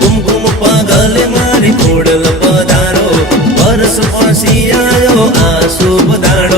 કુમકુમ પાગલ મારી ખોડલ પધારો વર્ષ પછી આવ્યો આ શુભ દાડો